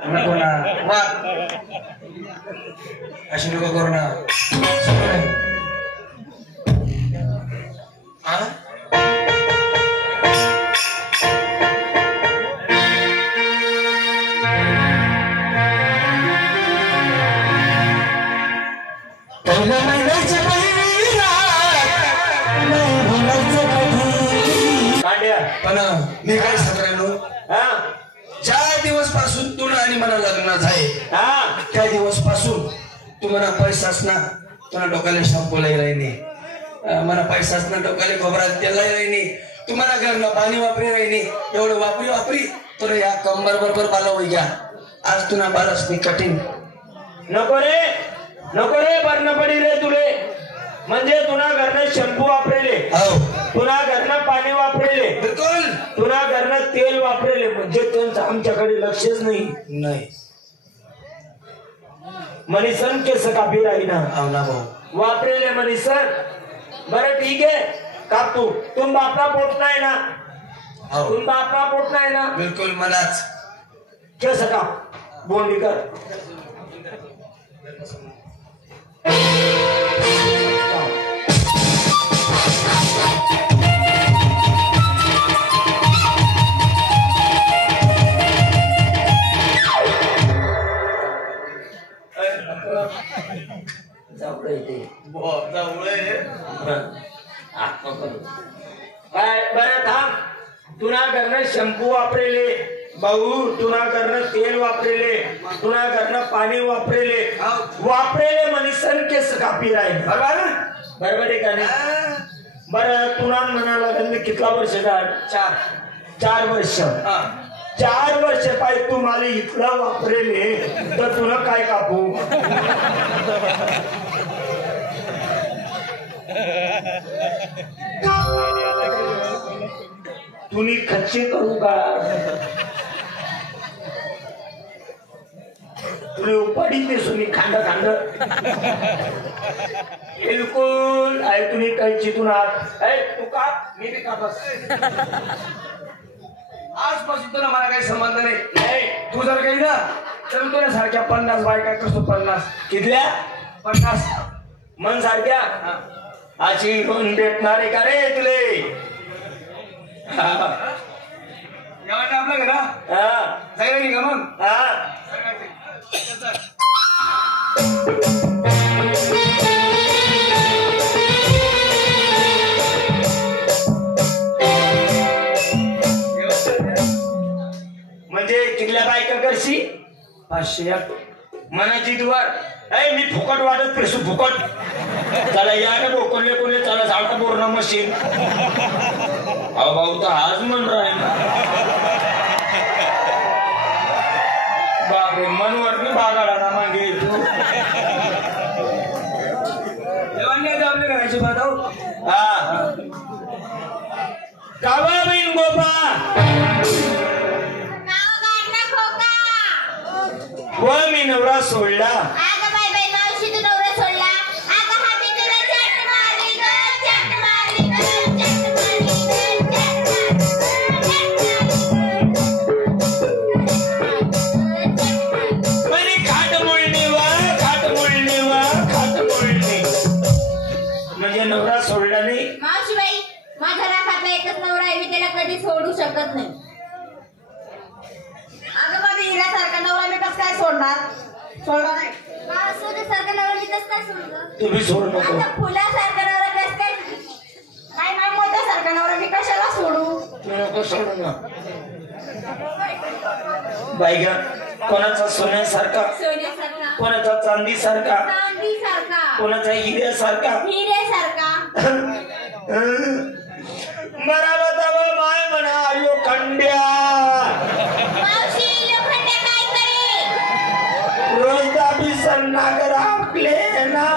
नको ना वाद अशी नको करू ना पण मी काय सांगतो ज्या दिवस पासून तुला आणि मला लग्न झाले त्या दिवस पासून तुम्हाला पैसाच ना तुला डोक्याला शॅम्पू लाई राहिने मला पैसाच ना डोक्याला खोबऱ्यात तेल लाई राहिने तुम्हाला घरनं पाणी वापरी राहिने एवढं वापरी तर या कंबर बरोबर बाला होई घ्या आज तुला बालच मी कठीण नको रे भरणं पडी रे तुले म्हणजे तुला घरनं शॅम्पू वापरेले तुला घरनं पाणी वापरेले बिलकुल तुला घरनं तेल वापरेले म्हणजे त्यांचं आमच्याकडे लक्षच नाही मनीसन केस कापी राही ना भाऊ वापरेले मनीसन बरं ठीक आहे कापू तुम बापना पोट नाही ना तुम बापना पोट नाही ना बिलकुल मलाच केस काप बोंडी कर तुला घरनं शॅम्पू वापरेले भाऊ तुला घरनं तेल वापरेले तुला घरनं पाणी वापरेले मनीसन केस कापी राहील बरोबर आहे का नाही बरं तुला म्हणाला कितला वर्ष चार वर्ष 4 वर्ष पाहिजे तू मला इथलं वापरेले तर तुला काय कापू तुम्ही खच्चे करू का तुम्ही उपाडी ते सुनी खांड बिलकुल आहे तुम्ही काही चितून आहात तू का मी बी का बस आजपासून तुला मला काही संबंध नाही तू जर काही ना तर तुला सारख्या 50 बायका करतो 50 कितल्या 50 मन सारख्या अशी कोण भेटणारे का रे तुले आपलं घरा जाईल का मग म्हणजे किल्ल्या बायका करशी 500 मनाची दुवार मी फुकट वाटत फिरसू फुकट चला या ना भाऊ कोणले चला झाडा बोरणं मशीन अहो भाऊ तर आज म्हण राहील बापरे मनवर मी बागाडा ना मागे आपल्या घराची बाजाऊ कावा बहीण गोपा व मी नवरा सोडला म्हणजे नवरा सोडला नाही मावशीबाई माझ्या राखातला एकच नवरा आहे मी त्याला कधी सोडू शकत नाही अगं बाबी हिऱ्यासारखा नवरा मी कसं काय सोडणार नाही सोन्यासारखा नवरा मी कसं काय सोडलं तुम्ही सोडू नको फुलासारखा नवरा कसं काय नाही मोत्यासारखा नवरा मी कशाला सोडू तू नको सोडू ना बाईगा कोणाचा सोन्यासारखा कोणाचा चांदीसारखा कोणाचा हिऱ्यासारखा बराबर दावा माय म्हणा लोखंड्या रोज दाबी सन्नागर आपले ना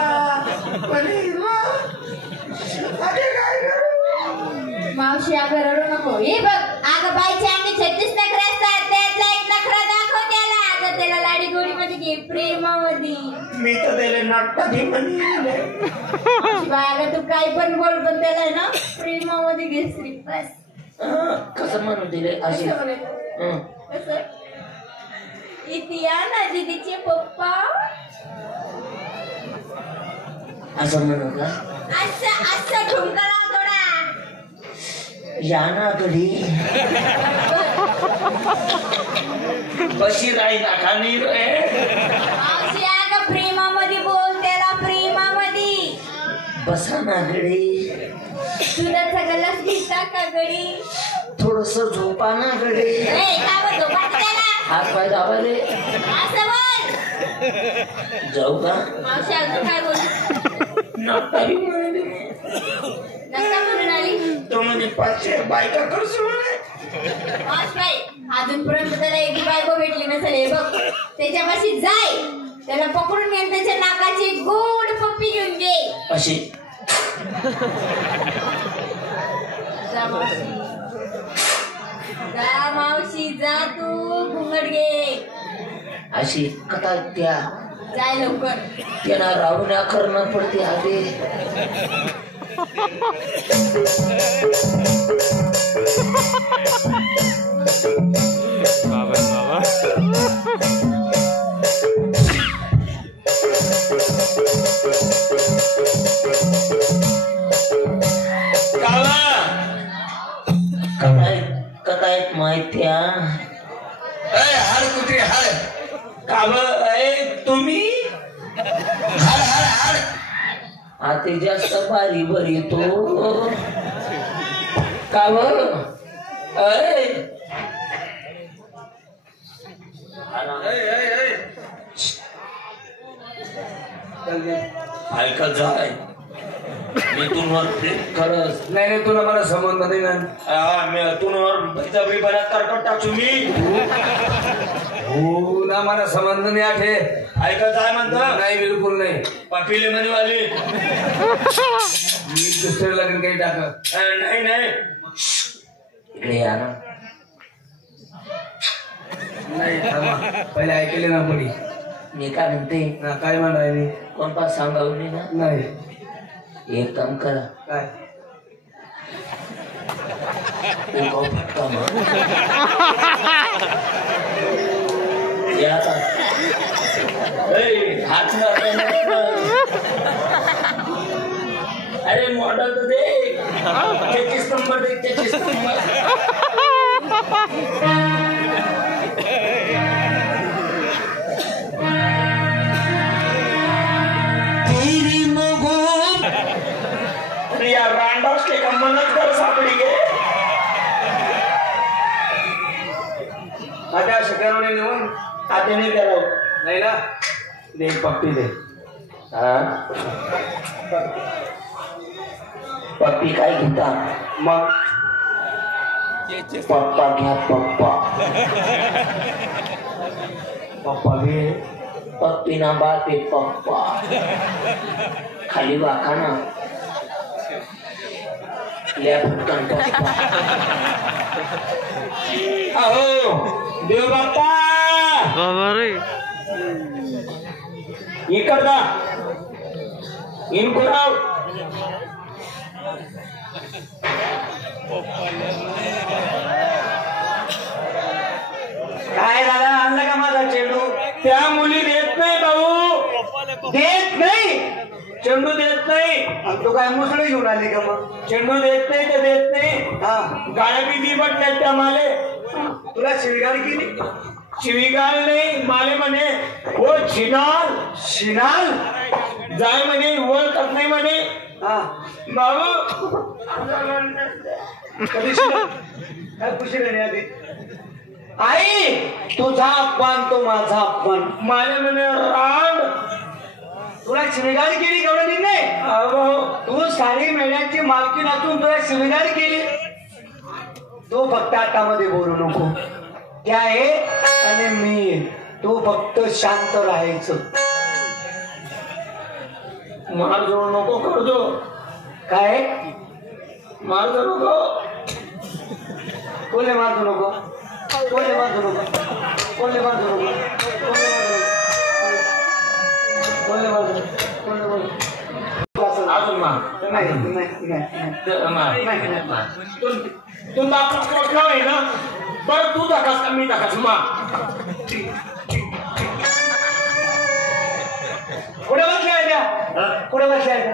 मावशी अगं रडू नको हे बघ अगं बाईची अंगी 36 नखरे असतात त्यातला एक नखरा दाखव त्याला अगं त्याला लाडी गोडी मध्ये घे प्रेमामध्ये मी तर त्याला नाटकात म्हणे अगं तू काही पण बोल पण त्याला ना प्रेमामध्ये घे श्री बस कसं म्हणू दिले अशी इथे या ना दीदीचे पप्पा. असं म्हणू का? असं ठुमका लाव थोडा. या ना घरी. बशी राही ना खाली रे. मावशी अगं प्रेमामध्ये बोल त्याला प्रेमामध्ये. बसा ना घडी. दुधाचा गलास घेता का गडी. थोडस झोपा ना घडी. काय झोपा त्याला. हात पाय दाबाले. असं बोल. जाऊ का? मावशी अजून काय बोल. नक्की म्हणाली. नका म्हणून आली. तो म्हणजे 500 बायका करतो म्हणे. मावशी अजूनपर्यंत त्याला एक बायको भेटली नसेल. हे बघ त्याच्यापाशी जाय. त्याला पकडून घे त्याच्या नाकाची गोड पप्पी घेऊन घे. अशी जा मावशी. जा मावशी जा तू घुंगट घे. अशी कथा त्या जाय लवकर. त्यांना रावण्या करणं पडते आधी. कथा एक माहित्या. हाड कुत्रे हाड. काव तुम्ही हाड हाड हाड. आते जास्त बारी बर येतो. काव ऐका जाय. मी तुमवर प्रेम करत नाही तुला मला संबंध नाही ना. तुमवर बळजबरी बलात्कार करता तुम्ही. हो ना मला संबंध नाही आठे. ऐका जाय म्हणता. नाही बिलकुल नाही. पापीले म्हणे वाली. मी दुसरं लग्न काही टाकत नाही नाही. इकडे या ना. नाही थांबा. पहिले ऐकले ना कोणी. मी काय म्हणते. काय म्हणाय मी. कोणता सांगावली ना. नाही एक काम करा. काय फटका मार. या का? हात अरे मॉडल तो दे. 33 नंबर दे. 33 नंबर. या रांडॉस के कमनच कर सापडी गे. माझ्या शिकारोने नेऊन आते नाही करो. नाही ना. दे पप्पी दे. पप्पी काय घेता. मग पप्पा घ्या पप्पा. पप्पा घे. पप्पी ना बाप आहे पप्पा. खाली वाका ना. लिया फटकन पप्पा. अहो देव बाप्पा. इकडा इनको राव. काय दादा आणलं का माझा चेंडू. त्या मुली देत नाही भाऊ. देत नाही. चेंडू देत नाही. तू काय मुसळे घेऊन आली का मग. चेंडू देत नाही ते देत नाही. हा गाड्या बी दिवटल्यात त्या माले. तुला शिवगाडी केली. शिवीगाल नाही माले म्हणे. हो शिनाल शिनाल जाय म्हणे. ओळखत नाही म्हणे. हा बाबू कधी शिनाल काय पुशील नाही आधी. आई तुझा अपमान तो माझा अपमान. माले म्हणे रांड. तुला शिवीगाडी केली केवढं दिन नाही. अहो तू सारी महिन्याची मालकी नाचून तुला शिवीगाडी केली. तो फक्त हातामध्ये बोलू नको. त्या आहे आणि मी. तू फक्त शांत राहायचं. मार जोड नको करतो. काय मार जोड नको. कोले मारतो नको. कोले मारतो नको. कोले मारतो नको. कोले मारतो. कोले मारतो. अजून मार. नाही. तू बाप आहे ना. बरं तू दाखस का मी दाखस मार.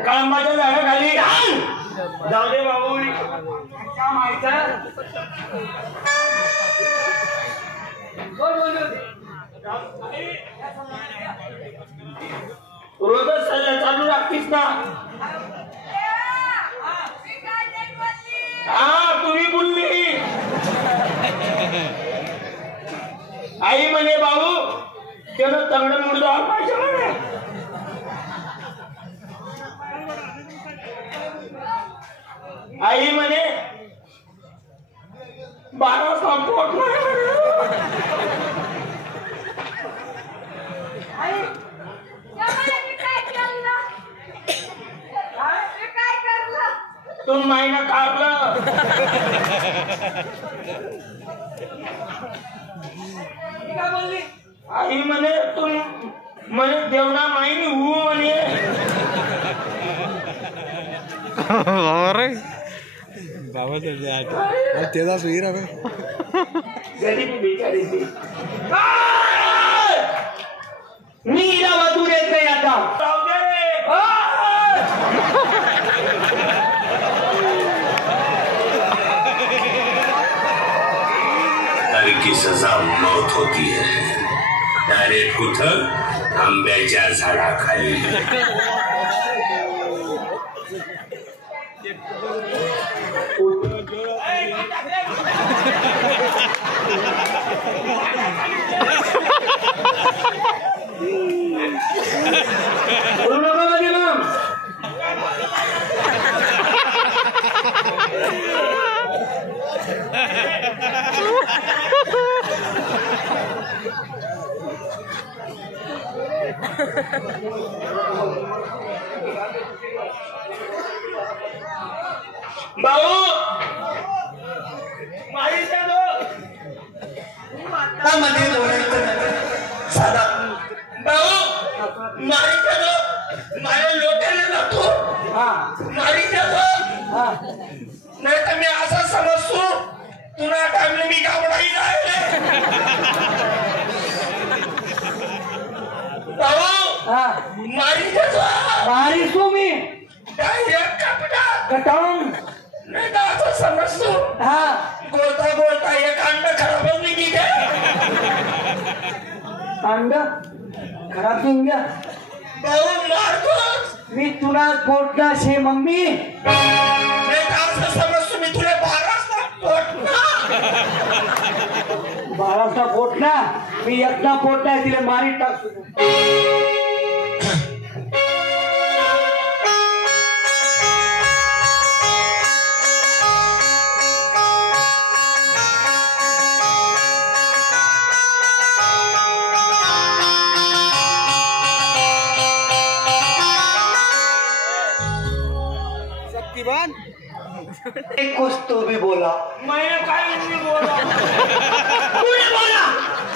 कळंबाच्या झाडाखाली जाऊ दे बाबू काय माहिती रोजच सजा चालू लागतीस ना हा तुम्ही बोलली आई म्हणे भाऊ त्यानं तंगड मुडदा पाहिजे म्हणे आई म्हणे 12 संपोट तुम महिना कापलं आई म्हणे तुम म्हणे देवना माहिनी हू म्हणे त्याचा सुईर आहे गरीबी बिचारी ती मी हिला वाचू देत नाही आता जाऊ दे की सजा मौत होती है डायरेक्ट कुठं आंब्याच्या झाडाखाली भाऊ मारीचा दो मध्ये साधा भाऊ मारीचा दो माझ्या लोट्याने जातो मारीचा दो नाही तर मी असा समजतो तुला टाइमले मी गावडाई जायले भाऊ मारीचा दो मारीसो मी डायरेक्ट कपडा कटाऊन नाही तर असं समजतो गोळता गोळता एक अंड खराबच निघी गे अंड खराब देऊन घ्या भाऊ मारतोच मी तुला पोटना शे मम्मी नाही तर असं समजतो मी तुला 12चा पोटना मी एकदा पोटना तिला मारी टाकतो कुछ तो भी बोला मैंने काही नहीं बोला तूने बोला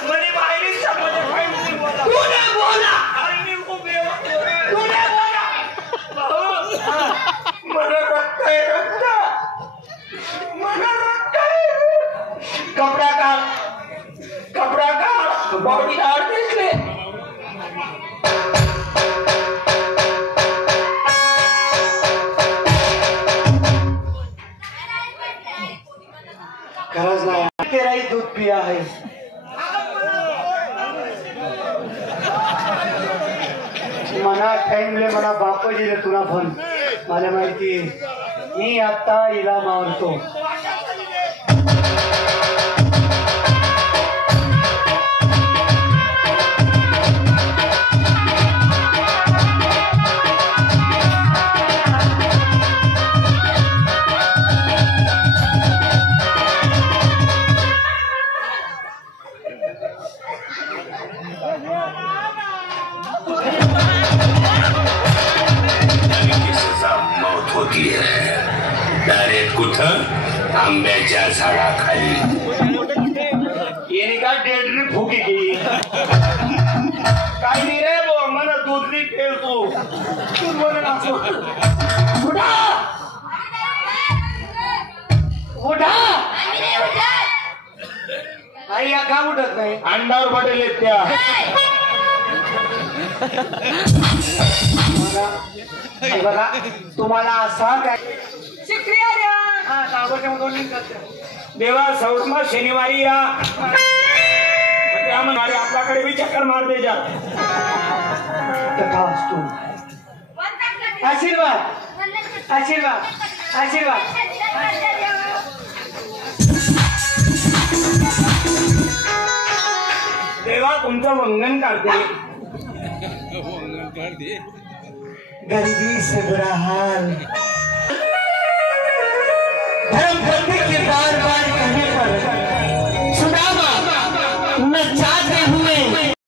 मैंने बाहरी समझ काही नहीं बोला तूने बोला आईने को तूने बोला मला रक्त है कपड़ा का बॉडी आर देख ले खरंच नाही तेराही दूध पिया आहे मना टाइमले मला बाप दिले तुला पण मला माहिती मी आता हिला मारतो होती है डायरेक्ट कुठं आंब्याच्या झाडाखाली येणे का डेडरी फुकी की काय नाही रे बो मला दूधली फेल तू बोल असो उठा उठा आई या का उठत नाही अंडावर पटेल त्या बघा तुम्हाला असा काय शुक्रिया द्या. हा सावरच्या दोन करते देवा सौरमा शनिवारी या त्या म्हणाले आपल्याकडे बी चक्कर मार दे जा. तथास्तु. आशीर्वाद आशीर्वाद आशीर्वाद. देवा तुमचं वंगण काढते. गरीबी से बुरा हाल धर्म धर्म के बार बार कहने पर सुदामा न